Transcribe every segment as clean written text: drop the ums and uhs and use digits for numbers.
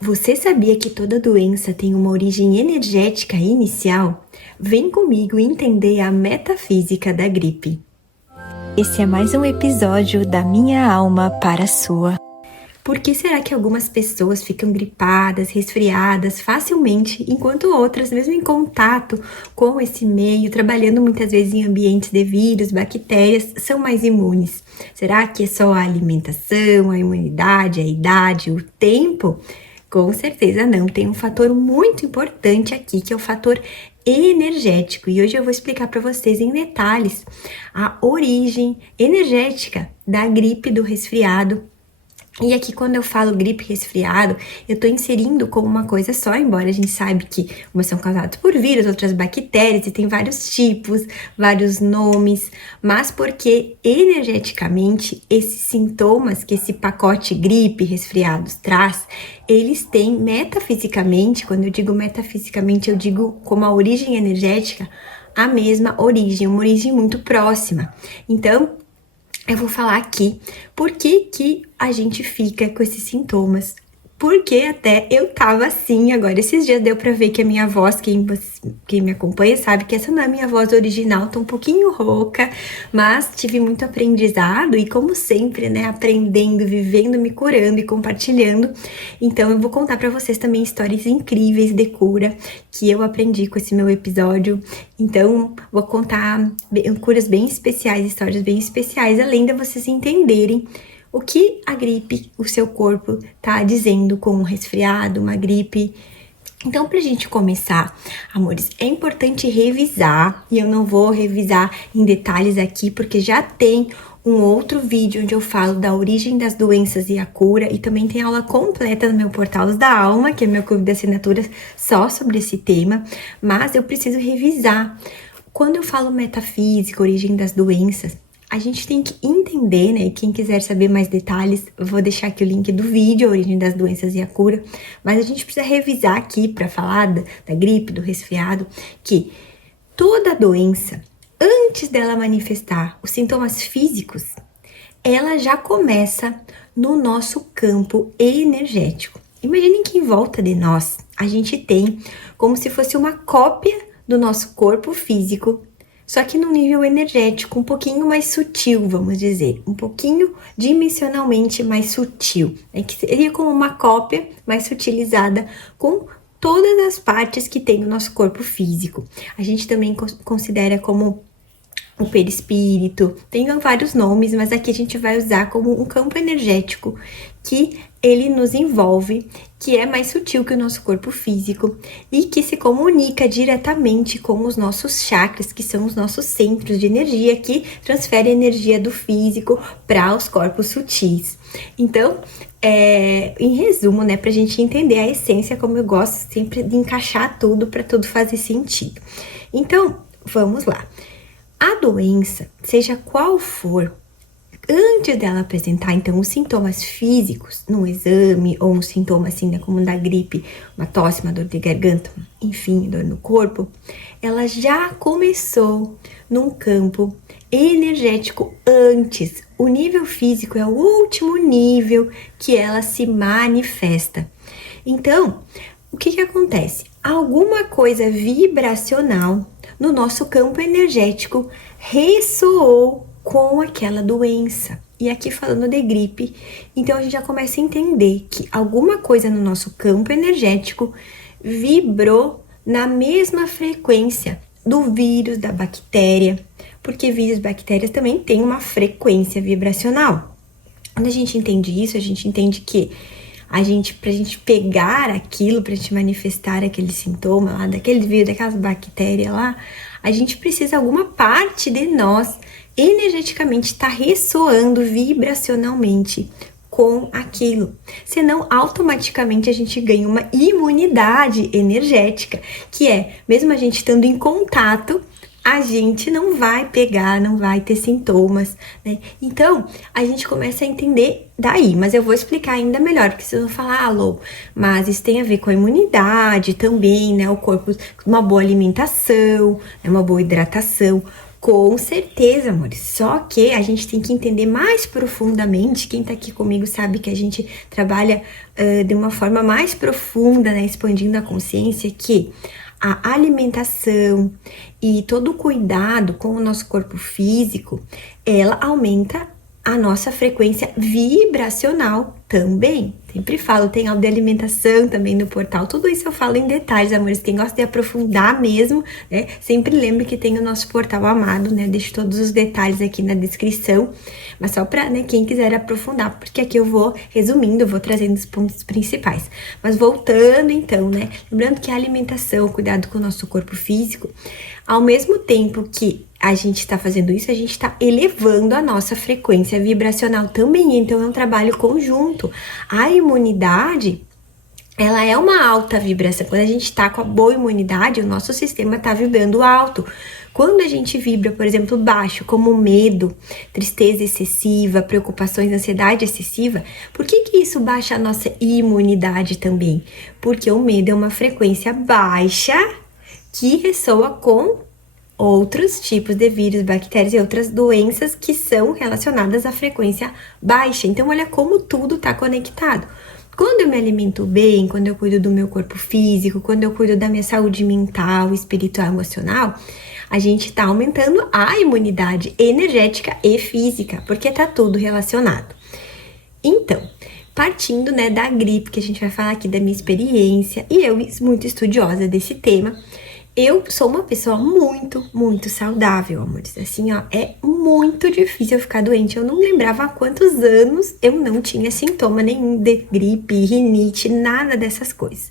Você sabia que toda doença tem uma origem energética inicial? Vem comigo entender a metafísica da gripe. Esse é mais um episódio da Minha Alma para a Sua. Por que será que algumas pessoas ficam gripadas, resfriadas facilmente, enquanto outras, mesmo em contato com esse meio, trabalhando muitas vezes em ambientes de vírus, bactérias, são mais imunes? Será que é só a alimentação, a imunidade, a idade, o tempo? Com certeza não, tem um fator muito importante aqui, que é o fator energético. E hoje eu vou explicar para vocês em detalhes a origem energética da gripe, do resfriado. E aqui, quando eu falo gripe e resfriado, eu tô inserindo como uma coisa só, embora a gente saiba que umas são causadas por vírus, outras bactérias, e tem vários tipos, vários nomes, mas porque energeticamente esses sintomas que esse pacote gripe e resfriados traz, eles têm metafisicamente, quando eu digo metafisicamente, eu digo como a origem energética, a mesma origem, uma origem muito próxima. Então, eu vou falar aqui por que a gente fica com esses sintomas. Porque até eu tava assim agora. Esses dias deu pra ver que a minha voz, quem me acompanha sabe que essa não é a minha voz original, tô um pouquinho rouca, mas tive muito aprendizado e como sempre, né, aprendendo, vivendo, me curando e compartilhando. Então eu vou contar pra vocês também histórias incríveis de cura que eu aprendi com esse meu episódio. Então vou contar curas bem especiais, histórias bem especiais, além de vocês entenderem o que a gripe, o seu corpo tá dizendo com um resfriado, uma gripe. Então, pra gente começar, amores, é importante revisar, e eu não vou revisar em detalhes aqui, porque já tem um outro vídeo onde eu falo da origem das doenças e a cura, e também tem aula completa no meu Portal da Alma, que é meu clube de assinaturas só sobre esse tema, mas eu preciso revisar. Quando eu falo metafísica, origem das doenças, a gente tem que entender, né? Quem quiser saber mais detalhes, eu vou deixar aqui o link do vídeo, a origem das doenças e a cura. Mas a gente precisa revisar aqui para falar da gripe, do resfriado, que toda doença, antes dela manifestar os sintomas físicos, ela já começa no nosso campo energético. Imaginem que em volta de nós, a gente tem como se fosse uma cópia do nosso corpo físico, só que num nível energético um pouquinho mais sutil, vamos dizer, um pouquinho dimensionalmente mais sutil, né? Que seria como uma cópia mais sutilizada com todas as partes que tem o nosso corpo físico. A gente também considera como o perispírito, tem vários nomes, mas aqui a gente vai usar como um campo energético que ele nos envolve, que é mais sutil que o nosso corpo físico e que se comunica diretamente com os nossos chakras, que são os nossos centros de energia, que transferem energia do físico para os corpos sutis. Então, em resumo, né, pra gente entender a essência, como eu gosto sempre de encaixar tudo para tudo fazer sentido. Então, vamos lá. A doença, seja qual for, antes dela apresentar, então, os sintomas físicos, num exame, ou um sintoma assim, né, como da gripe, uma tosse, uma dor de garganta, enfim, dor no corpo, ela já começou num campo energético antes. O nível físico é o último nível que ela se manifesta. Então, o que acontece? Alguma coisa vibracional no nosso campo energético ressoou com aquela doença. E aqui falando de gripe, então a gente já começa a entender que alguma coisa no nosso campo energético vibrou na mesma frequência do vírus, da bactéria, porque vírus e bactérias também têm uma frequência vibracional. Quando a gente entende isso, a gente entende que pra gente pegar aquilo, pra gente manifestar aquele sintoma lá, daquele vírus, daquelas bactérias lá, a gente precisa alguma parte de nós energeticamente estar ressoando vibracionalmente com aquilo. Senão, automaticamente a gente ganha uma imunidade energética, que é, mesmo a gente estando em contato, a gente não vai pegar, não vai ter sintomas, né? Então, a gente começa a entender daí, mas eu vou explicar ainda melhor, porque vocês vão falar, alô, mas isso tem a ver com a imunidade também, né? O corpo, uma boa alimentação, né? Uma boa hidratação. Com certeza, amores. Só que a gente tem que entender mais profundamente. Quem tá aqui comigo sabe que a gente trabalha de uma forma mais profunda, né? Expandindo a consciência, que a alimentação e todo o cuidado com o nosso corpo físico, ela aumenta a nossa frequência vibracional também. Sempre falo, tem aula de alimentação também no portal. Tudo isso eu falo em detalhes, amores. Quem gosta de aprofundar mesmo, né? Sempre lembre que tem o nosso portal amado, né? Deixo todos os detalhes aqui na descrição. Mas só pra, né, quem quiser aprofundar, porque aqui eu vou resumindo, eu vou trazendo os pontos principais. Mas voltando então, né? Lembrando que a alimentação, o cuidado com o nosso corpo físico, ao mesmo tempo que a gente está fazendo isso, a gente está elevando a nossa frequência vibracional também. Então, é um trabalho conjunto. A imunidade, ela é uma alta vibração. Quando a gente está com a boa imunidade, o nosso sistema está vibrando alto. Quando a gente vibra, por exemplo, baixo, como medo, tristeza excessiva, preocupações, ansiedade excessiva, por que isso baixa a nossa imunidade também? Porque o medo é uma frequência baixa que ressoa com outros tipos de vírus, bactérias e outras doenças que são relacionadas à frequência baixa. Então, olha como tudo está conectado. Quando eu me alimento bem, quando eu cuido do meu corpo físico, quando eu cuido da minha saúde mental, espiritual, emocional, a gente está aumentando a imunidade energética e física, porque tá tudo relacionado. Então, partindo, né, da gripe, que a gente vai falar aqui da minha experiência, e eu, muito estudiosa desse tema, eu sou uma pessoa muito saudável, amores. Assim, ó, é muito difícil eu ficar doente. Eu não lembrava há quantos anos eu não tinha sintoma nenhum de gripe, rinite, nada dessas coisas.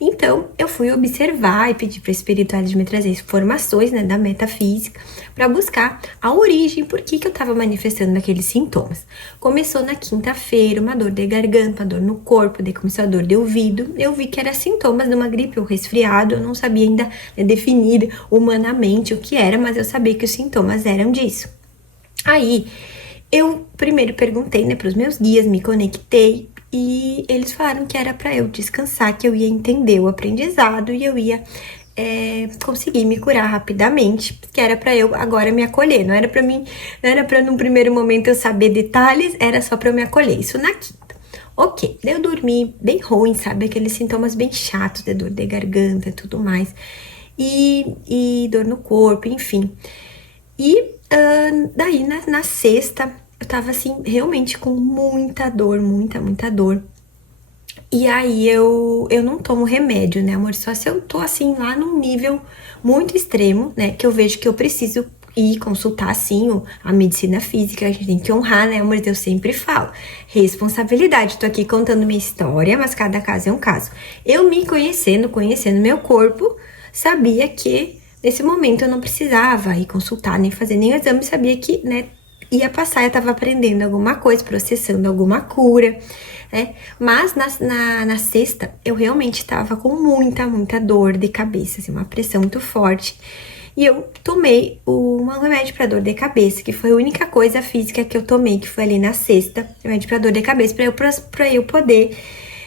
Então, eu fui observar e pedir para a espiritualidade me trazer informações, né, da metafísica, para buscar a origem, por que eu estava manifestando aqueles sintomas. Começou na quinta-feira, uma dor de garganta, uma dor no corpo, daí começou a dor de ouvido. Eu vi que era sintomas de uma gripe ou resfriado, eu não sabia ainda, né, definir humanamente o que era, mas eu sabia que os sintomas eram disso. Aí, eu primeiro perguntei, né, para os meus guias, me conectei, e eles falaram que era para eu descansar, que eu ia entender o aprendizado e eu ia conseguir me curar rapidamente, que era para eu agora me acolher. Não era para mim, não era para num primeiro momento eu saber detalhes, era só para eu me acolher. Isso na quinta. Ok, daí eu dormi bem ruim, sabe? Aqueles sintomas bem chatos de dor de garganta e tudo mais. E dor no corpo, enfim. E daí na sexta, eu tava assim, realmente com muita dor, muita dor. E aí eu não tomo remédio, né, amor? Só se eu tô assim lá num nível muito extremo, né? Que eu vejo que eu preciso ir consultar, assim, a medicina física. A gente tem que honrar, né, amor? Eu sempre falo. Responsabilidade. Tô aqui contando minha história, mas cada caso é um caso. Eu me conhecendo meu corpo, sabia que nesse momento eu não precisava ir consultar, nem fazer nenhum exame. Sabia que, né, ia passar, eu tava aprendendo alguma coisa, processando alguma cura, né? Mas na sexta, eu realmente tava com muita dor de cabeça, assim, uma pressão muito forte. E eu tomei um remédio pra dor de cabeça, que foi a única coisa física que eu tomei, que foi ali na sexta, remédio pra dor de cabeça, pra eu poder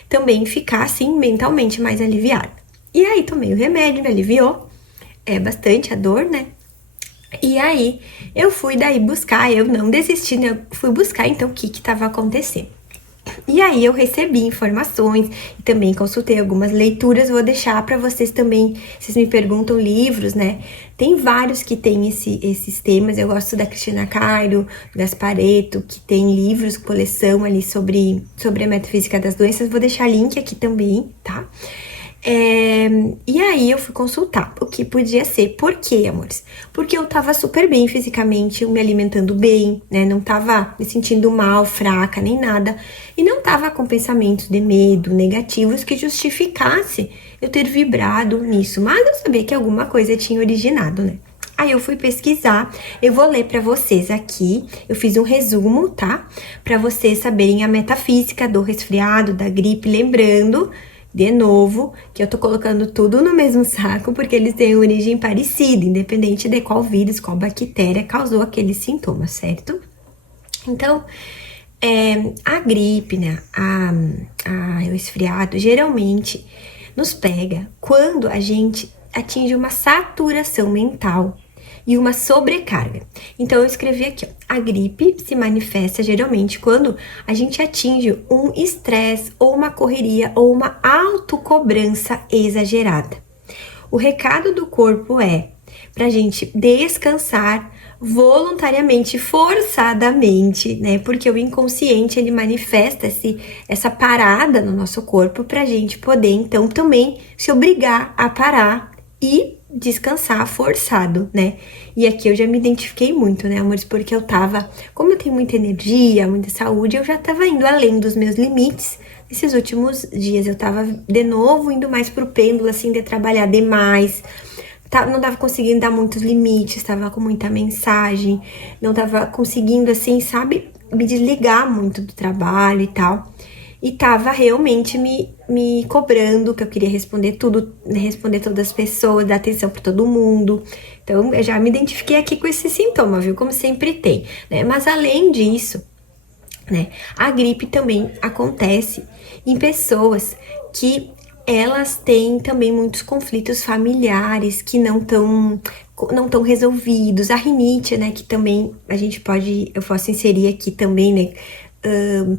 também ficar, assim, mentalmente mais aliviada. E aí, tomei o remédio, me aliviou bastante a dor, né? E aí, eu fui daí buscar, eu não desisti, né? Eu fui buscar, então, o que estava acontecendo. E aí, eu recebi informações e também consultei algumas leituras. Vou deixar para vocês também, vocês me perguntam livros, né? Tem vários que tem esses temas. Eu gosto da Cristina Cairo, Gasparetto, que tem livros, coleção ali sobre a metafísica das doenças. Vou deixar link aqui também, tá? E aí eu fui consultar o que podia ser. Por quê, amores? Porque eu tava super bem fisicamente, me alimentando bem, né? Não tava me sentindo mal, fraca, nem nada. E não tava com pensamentos de medo, negativos, que justificasse eu ter vibrado nisso. Mas eu sabia que alguma coisa tinha originado, né? Aí eu fui pesquisar, eu vou ler pra vocês aqui, eu fiz um resumo, tá? Pra vocês saberem a metafísica do resfriado, da gripe, lembrando de novo, que eu tô colocando tudo no mesmo saco, porque eles têm origem parecida, independente de qual vírus, qual bactéria causou aqueles sintomas, certo? Então, a gripe, né, o resfriado, geralmente nos pega quando a gente atinge uma saturação mental e uma sobrecarga. Então eu escrevi aqui, ó, a gripe se manifesta geralmente quando a gente atinge um estresse ou uma correria ou uma autocobrança exagerada. O recado do corpo é pra gente descansar voluntariamente, forçadamente, né? Porque o inconsciente, ele manifesta essa parada no nosso corpo pra gente poder, então, também se obrigar a parar e descansar forçado, né? E aqui eu já me identifiquei muito, né, amores? Porque como eu tenho muita energia, muita saúde, eu já tava indo além dos meus limites. Nesses últimos dias eu tava, de novo, indo mais pro pêndulo, assim, de trabalhar demais. Não tava conseguindo dar muitos limites, tava com muita mensagem, não tava conseguindo, assim, sabe, me desligar muito do trabalho e tal. E tava realmente me cobrando, que eu queria responder tudo, responder todas as pessoas, dar atenção pra todo mundo. Então, eu já me identifiquei aqui com esse sintoma, viu? Como sempre tem, né? Mas além disso, né, a gripe também acontece em pessoas que elas têm também muitos conflitos familiares que não tão resolvidos. A rinite, né, que também eu posso inserir aqui também, né,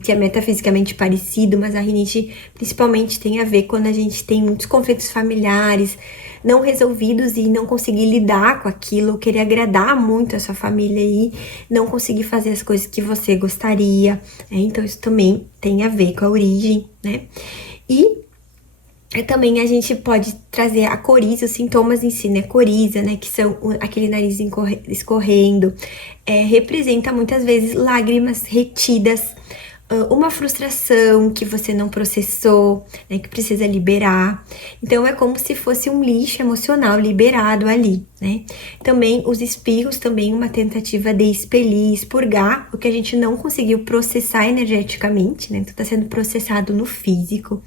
que é metafisicamente parecido, mas a rinite principalmente tem a ver quando a gente tem muitos conflitos familiares não resolvidos e não conseguir lidar com aquilo, querer agradar muito a sua família e não conseguir fazer as coisas que você gostaria, né? Então isso também tem a ver com a origem, né? E também a gente pode trazer a coriza, os sintomas em si, né? Coriza, né? Que são aquele nariz escorrendo. Representa muitas vezes lágrimas retidas, uma frustração que você não processou, né? Que precisa liberar. Então é como se fosse um lixo emocional liberado ali, né? Também os espirros, também uma tentativa de expelir, expurgar o que a gente não conseguiu processar energeticamente, né? Então tá sendo processado no físico.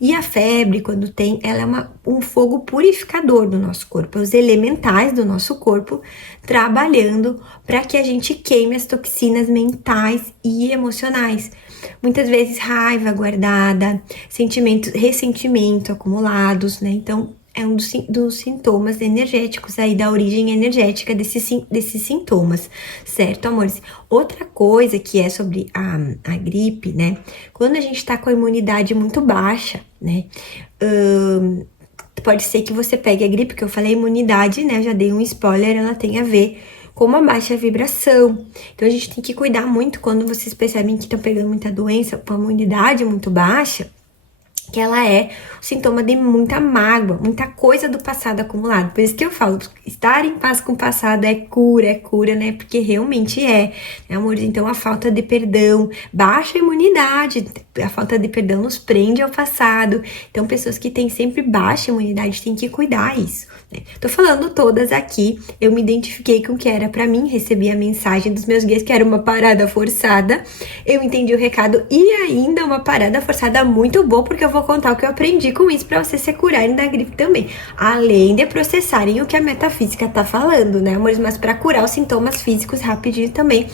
E a febre, quando tem, ela é um fogo purificador do nosso corpo, é os elementais do nosso corpo trabalhando para que a gente queime as toxinas mentais e emocionais. Muitas vezes raiva guardada, ressentimento acumulados, né? Então, é um dos sintomas energéticos aí, da origem energética desses sintomas, certo, amores? Outra coisa que é sobre a gripe, né? Quando a gente tá com a imunidade muito baixa, né? Pode ser que você pegue a gripe, que eu falei imunidade, né? Eu já dei um spoiler, ela tem a ver com uma baixa vibração. Então, a gente tem que cuidar muito quando vocês percebem que estão pegando muita doença com a imunidade muito baixa, que ela é o sintoma de muita mágoa, muita coisa do passado acumulado. Por isso que eu falo, estar em paz com o passado é cura, né? Porque realmente né, amor? Então, a falta de perdão, baixa imunidade, a falta de perdão nos prende ao passado. Então, pessoas que têm sempre baixa imunidade têm que cuidar isso, né? Tô falando todas aqui, eu me identifiquei com o que era pra mim, recebi a mensagem dos meus guias que era uma parada forçada, eu entendi o recado e ainda uma parada forçada muito boa, porque eu vou contar o que eu aprendi com isso pra vocês se curarem da gripe também, além de processarem o que a metafísica tá falando, né, amores? Mas pra curar os sintomas físicos rapidinho também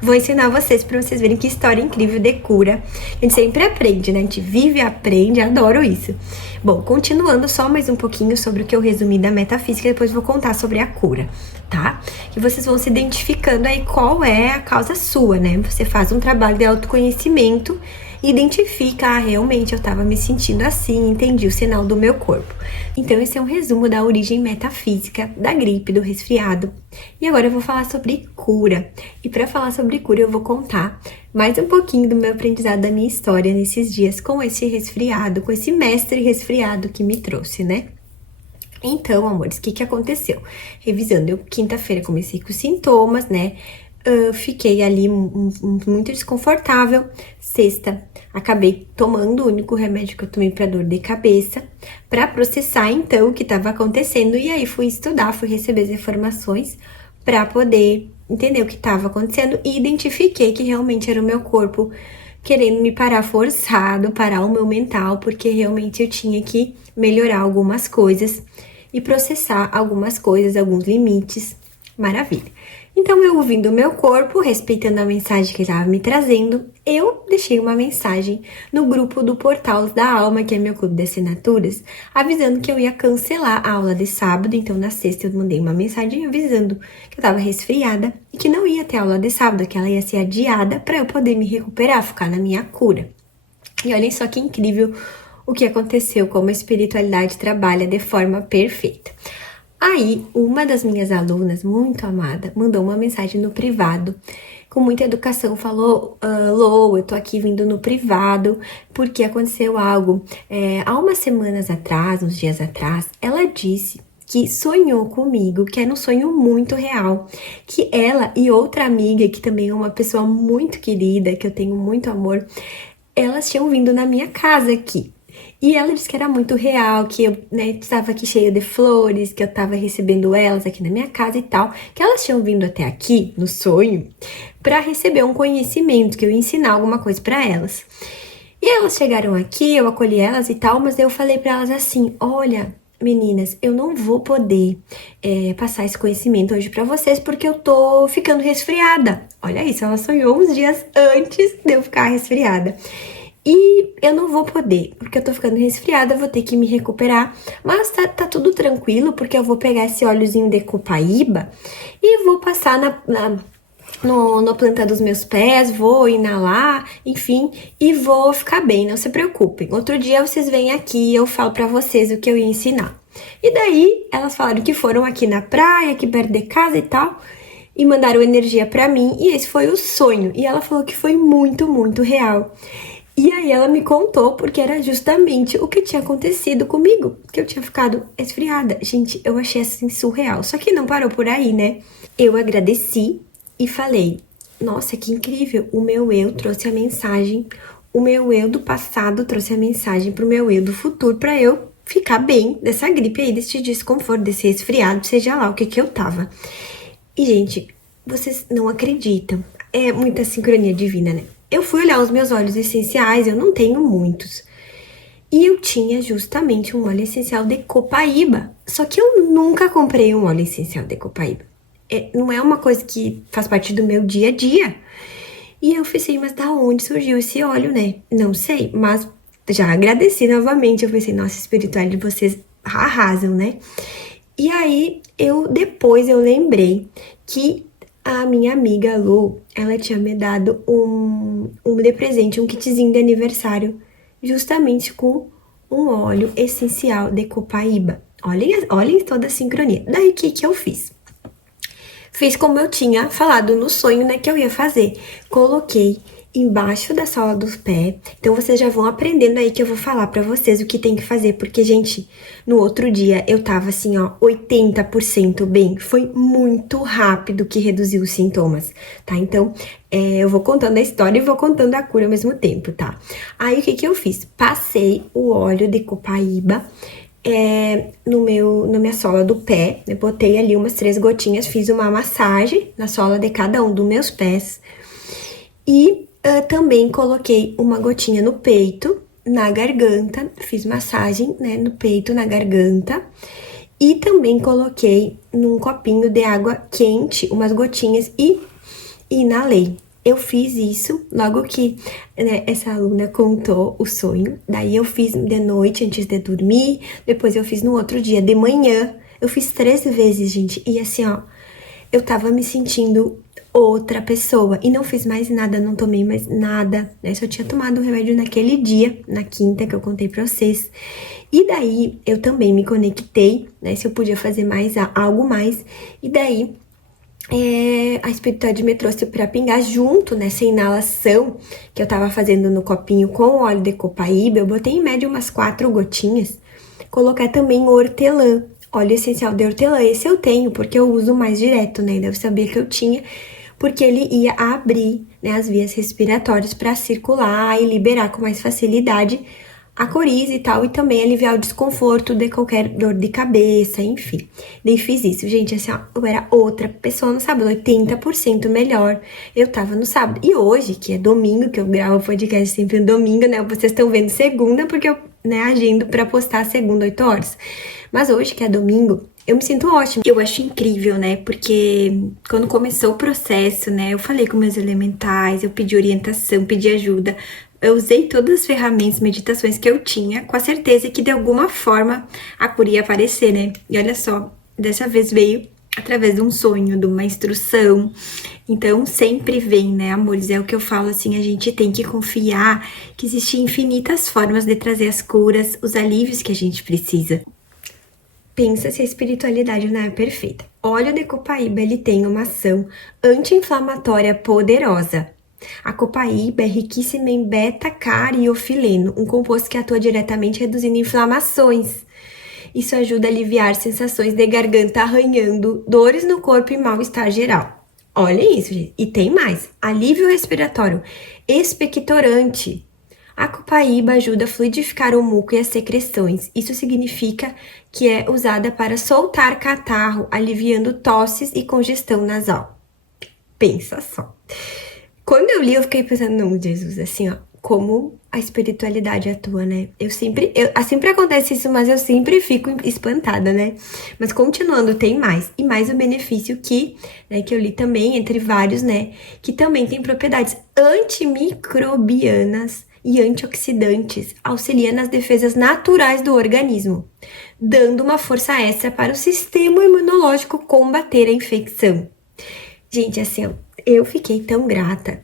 vou ensinar vocês pra vocês verem que história incrível de cura. A gente sempre aprende, né? A gente vive e aprende, adoro isso. Bom, continuando só mais um pouquinho sobre o que eu resumi da metafísica, depois vou contar sobre a cura, tá? Que vocês vão se identificando aí qual é a causa sua, né? Você faz um trabalho de autoconhecimento, identifica, realmente eu tava me sentindo assim, entendi o sinal do meu corpo. Então, esse é um resumo da origem metafísica da gripe, do resfriado. E agora eu vou falar sobre cura. E para falar sobre cura, eu vou contar mais um pouquinho do meu aprendizado, da minha história nesses dias com esse resfriado, com esse mestre resfriado que me trouxe, né? Então, amores, o que aconteceu? Revisando, eu quinta-feira comecei com sintomas, né? Fiquei ali muito desconfortável. Sexta, acabei tomando o único remédio que eu tomei para dor de cabeça, para processar então o que estava acontecendo. E aí fui estudar, fui receber as informações para poder entender o que estava acontecendo e identifiquei que realmente era o meu corpo querendo me parar forçado, parar o meu mental, porque realmente eu tinha que melhorar algumas coisas e processar algumas coisas, alguns limites. Maravilha. Então, eu ouvindo o meu corpo, respeitando a mensagem que ele estava me trazendo, eu deixei uma mensagem no grupo do Portal da Alma, que é meu clube de assinaturas, avisando que eu ia cancelar a aula de sábado. Então, na sexta, eu mandei uma mensagem avisando que eu estava resfriada e que não ia ter aula de sábado, que ela ia ser adiada para eu poder me recuperar, focar na minha cura. E olhem só que incrível o que aconteceu, como a espiritualidade trabalha de forma perfeita. Aí, uma das minhas alunas, muito amada, mandou uma mensagem no privado, com muita educação, falou: Lô, eu tô aqui vindo no privado, porque aconteceu algo. Há umas semanas atrás, uns dias atrás, ela disse que sonhou comigo, que era um sonho muito real, que ela e outra amiga, que também é uma pessoa muito querida, que eu tenho muito amor, elas tinham vindo na minha casa aqui. E ela disse que era muito real, que eu, estava aqui cheia de flores, que eu estava recebendo elas aqui na minha casa e tal, que elas tinham vindo até aqui, no sonho, para receber um conhecimento, que eu ia ensinar alguma coisa para elas. E elas chegaram aqui, eu acolhi elas e tal, mas eu falei para elas assim: olha, meninas, eu não vou poder passar esse conhecimento hoje para vocês, porque eu tô ficando resfriada. Olha isso, ela sonhou uns dias antes de eu ficar resfriada. E eu não vou poder, porque eu tô ficando resfriada, vou ter que me recuperar. Mas tá tudo tranquilo, porque eu vou pegar esse óleozinho de copaíba e vou passar no planta dos meus pés, vou inalar, enfim, e vou ficar bem, não se preocupem. Outro dia vocês vêm aqui e eu falo pra vocês o que eu ia ensinar. E daí, elas falaram que foram aqui na praia, aqui perto de casa e tal, e mandaram energia pra mim, e esse foi o sonho. E ela falou que foi muito, muito real. E aí ela me contou, porque era justamente o que tinha acontecido comigo, que eu tinha ficado resfriada. Gente, eu achei assim surreal. Só que não parou por aí, né? Eu agradeci e falei: nossa, que incrível, o meu eu trouxe a mensagem, o meu eu do passado trouxe a mensagem pro meu eu do futuro, pra eu ficar bem dessa gripe aí, desse desconforto, desse resfriado, seja lá o que eu tava. E, gente, vocês não acreditam, é muita sincronia divina, né? Eu fui olhar os meus óleos essenciais, eu não tenho muitos. E eu tinha justamente um óleo essencial de copaíba. Só que eu nunca comprei um óleo essencial de copaíba. Não é uma coisa que faz parte do meu dia a dia. E eu pensei: mas da onde surgiu esse óleo, né? Não sei, mas já agradeci novamente. Eu pensei: nossa, espiritualidade de vocês arrasam, né? E aí, depois eu lembrei que a minha amiga Lu, ela tinha me dado de presente, um kitzinho de aniversário, justamente com um óleo essencial de copaíba. Olhem toda a sincronia. Daí, o que eu fiz? Fiz como eu tinha falado no sonho, né, que eu ia fazer. Coloquei embaixo da sola dos pés. Então, vocês já vão aprendendo aí que eu vou falar pra vocês o que tem que fazer. Porque, gente, no outro dia eu tava assim, ó, 80% bem. Foi muito rápido que reduziu os sintomas, tá? Então, eu vou contando a história e vou contando a cura ao mesmo tempo, tá? Aí, o que eu fiz? Passei o óleo de copaíba na minha sola do pé. Eu botei ali umas 3 gotinhas, fiz uma massagem na sola de cada um dos meus pés. E também coloquei uma gotinha no peito, na garganta, fiz massagem, né, no peito, na garganta. E também coloquei num copinho de água quente umas gotinhas e inalei. Eu fiz isso logo que, né, essa aluna contou o sonho. Daí eu fiz de noite antes de dormir, depois eu fiz no outro dia de manhã. Eu fiz 3 vezes, gente, e assim, ó, eu tava me sentindo outra pessoa. E não fiz mais nada, não tomei mais nada, né? Só tinha tomado o remédio naquele dia, na quinta, que eu contei pra vocês. E daí, eu também me conectei, né? Se eu podia fazer algo mais. E daí, a espiritualidade me trouxe pra pingar junto nessa inalação que eu tava fazendo no copinho com o óleo de copaíba. Eu botei em média umas 4 gotinhas. Colocar também hortelã, óleo essencial de hortelã. Esse eu tenho, porque eu uso mais direto, né? Eu sabia que eu tinha, porque ele ia abrir, né, as vias respiratórias para circular e liberar com mais facilidade a coriza e tal, e também aliviar o desconforto de qualquer dor de cabeça, enfim. Daí fiz isso, gente, assim, ó, eu era outra pessoa no sábado, 80% melhor. Eu tava no sábado. E hoje, que é domingo, que eu gravo o podcast sempre no domingo, né? Vocês estão vendo segunda, porque eu, né, agendo pra postar segunda, 8 horas. Mas hoje, que é domingo, eu me sinto ótima. Eu acho incrível, né? Porque quando começou o processo, né? Eu falei com meus elementais, eu pedi orientação, pedi ajuda. Eu usei todas as ferramentas, meditações que eu tinha, com a certeza que de alguma forma a cura ia aparecer, né? E olha só, dessa vez veio através de um sonho, de uma instrução. Então, sempre vem, né, amores? É o que eu falo, assim, a gente tem que confiar que existem infinitas formas de trazer as curas, os alívios que a gente precisa. Pensa se a espiritualidade não é perfeita. Óleo de copaíba, ele tem uma ação anti-inflamatória poderosa. A copaíba é riquíssima em beta-cariofileno, um composto que atua diretamente reduzindo inflamações. Isso ajuda a aliviar sensações de garganta arranhando, dores no corpo e mal-estar geral. Olha isso, gente. E tem mais. Alívio respiratório expectorante. A copaíba ajuda a fluidificar o muco e as secreções. Isso significa que é usada para soltar catarro, aliviando tosses e congestão nasal. Pensa só. Quando eu li, eu fiquei pensando, não, Jesus, assim, ó, como a espiritualidade atua, né? Sempre acontece isso, mas eu sempre fico espantada, né? Mas continuando, tem mais. E mais o benefício que eu li também, entre vários, né? Que também tem propriedades antimicrobianas e antioxidantes, auxilia nas defesas naturais do organismo, dando uma força extra para o sistema imunológico combater a infecção. Gente, assim, ó, eu fiquei tão grata,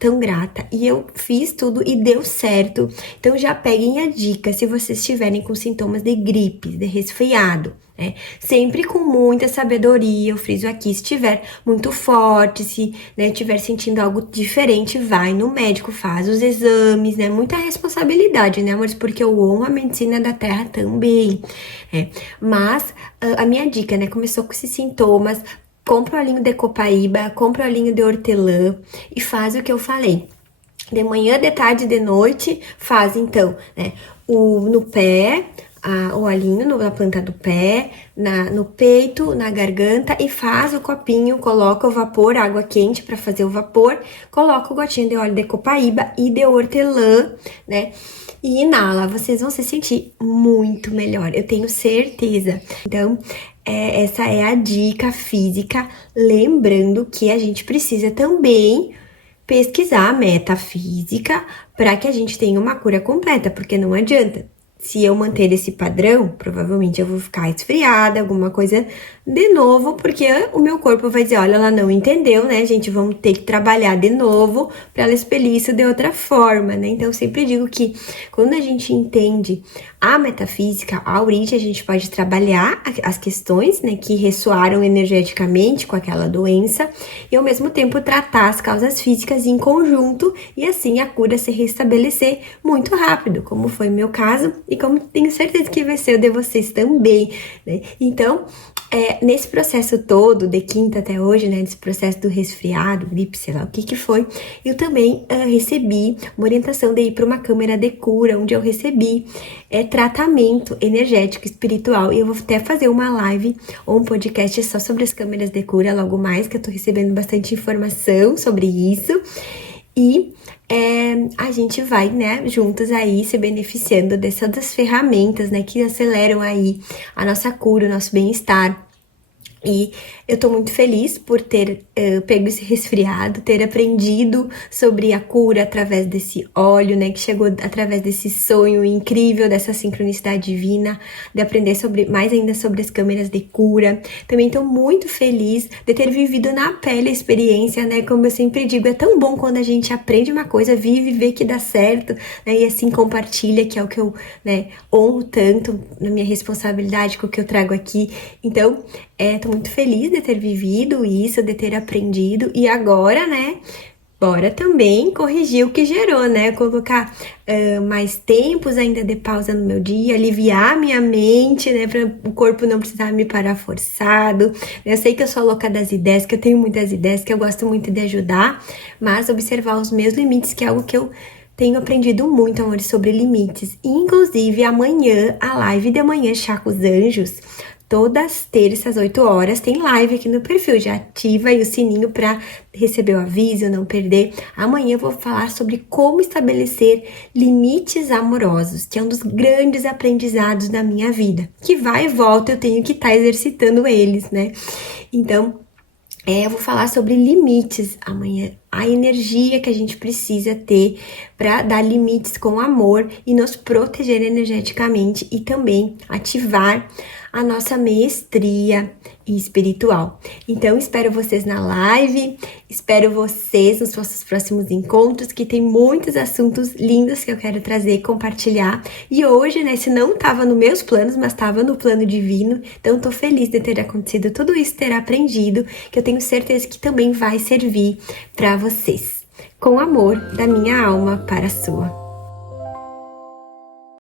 e eu fiz tudo e deu certo. Então já peguem a dica se vocês estiverem com sintomas de gripe, de resfriado, né? Sempre com muita sabedoria, eu friso aqui, se estiver muito forte, se estiver sentindo algo diferente, vai no médico, faz os exames, né? Muita responsabilidade, né, amores? Porque eu honro a medicina da terra também, né? Mas a minha dica, né, começou com esses sintomas. Compra o olhinho de copaíba, compra o olhinho de hortelã e faz o que eu falei. De manhã, de tarde, de noite, faz então, né? No pé, o olhinho na planta do pé, no peito, na garganta e faz o copinho, coloca o vapor, água quente para fazer o vapor, coloca o gotinho de óleo de copaíba e de hortelã, né? E inala, vocês vão se sentir muito melhor, eu tenho certeza. Então, essa é a dica física, lembrando que a gente precisa também pesquisar a metafísica para que a gente tenha uma cura completa, porque não adianta. Se eu manter esse padrão, provavelmente eu vou ficar esfriada, alguma coisa de novo, porque o meu corpo vai dizer, olha, ela não entendeu, né, gente? Vamos ter que trabalhar de novo para ela expelir isso de outra forma, né? Então, eu sempre digo que quando a gente entende a metafísica, a origem, a gente pode trabalhar as questões, né, que ressoaram energeticamente com aquela doença e, ao mesmo tempo, tratar as causas físicas em conjunto e, assim, a cura se restabelecer muito rápido, como foi o meu caso e como tenho certeza que vai ser o de vocês também, né? Então, nesse processo todo, de quinta até hoje, né, desse processo do resfriado, gripe, sei lá o que foi, eu também recebi uma orientação de ir para uma câmara de cura, onde eu recebi tratamento energético, espiritual, e eu vou até fazer uma live ou um podcast só sobre as câmeras de cura logo mais, que eu tô recebendo bastante informação sobre isso, e a gente vai, né, juntos aí se beneficiando dessas ferramentas, né, que aceleram aí a nossa cura, o nosso bem-estar. E eu tô muito feliz por ter pego esse resfriado, ter aprendido sobre a cura através desse óleo, né, que chegou através desse sonho incrível, dessa sincronicidade divina, de aprender mais ainda sobre as câmeras de cura. Também tô muito feliz de ter vivido na pele a experiência, né, como eu sempre digo, é tão bom quando a gente aprende uma coisa, vive, vê que dá certo, né, e assim compartilha, que é o que eu, né, honro tanto na minha responsabilidade com o que eu trago aqui. Então, tô muito feliz de ter vivido isso, de ter aprendido, e agora, né, bora também corrigir o que gerou, né, colocar mais tempos ainda de pausa no meu dia, aliviar minha mente, né, para o corpo não precisar me parar forçado. Eu sei que eu sou louca das ideias, que eu tenho muitas ideias, que eu gosto muito de ajudar, mas observar os meus limites, que é algo que eu tenho aprendido muito, amor, sobre limites. Inclusive, amanhã, a live de amanhã, Chá com os Anjos, todas terças, 8 horas, tem live aqui no perfil. Já ativa aí o sininho para receber o aviso, não perder. Amanhã eu vou falar sobre como estabelecer limites amorosos, que é um dos grandes aprendizados da minha vida. Que vai e volta, eu tenho que estar exercitando eles, né? Então, eu vou falar sobre limites amanhã, a energia que a gente precisa ter para dar limites com amor e nos proteger energeticamente e também ativar a nossa maestria espiritual. Então, espero vocês na live, espero vocês nos nossos próximos encontros, que tem muitos assuntos lindos que eu quero trazer e compartilhar. E hoje, né, se não estava nos meus planos, mas estava no plano divino, então tô feliz de ter acontecido tudo isso, ter aprendido, que eu tenho certeza que também vai servir para vocês. Com amor, da minha alma para a sua.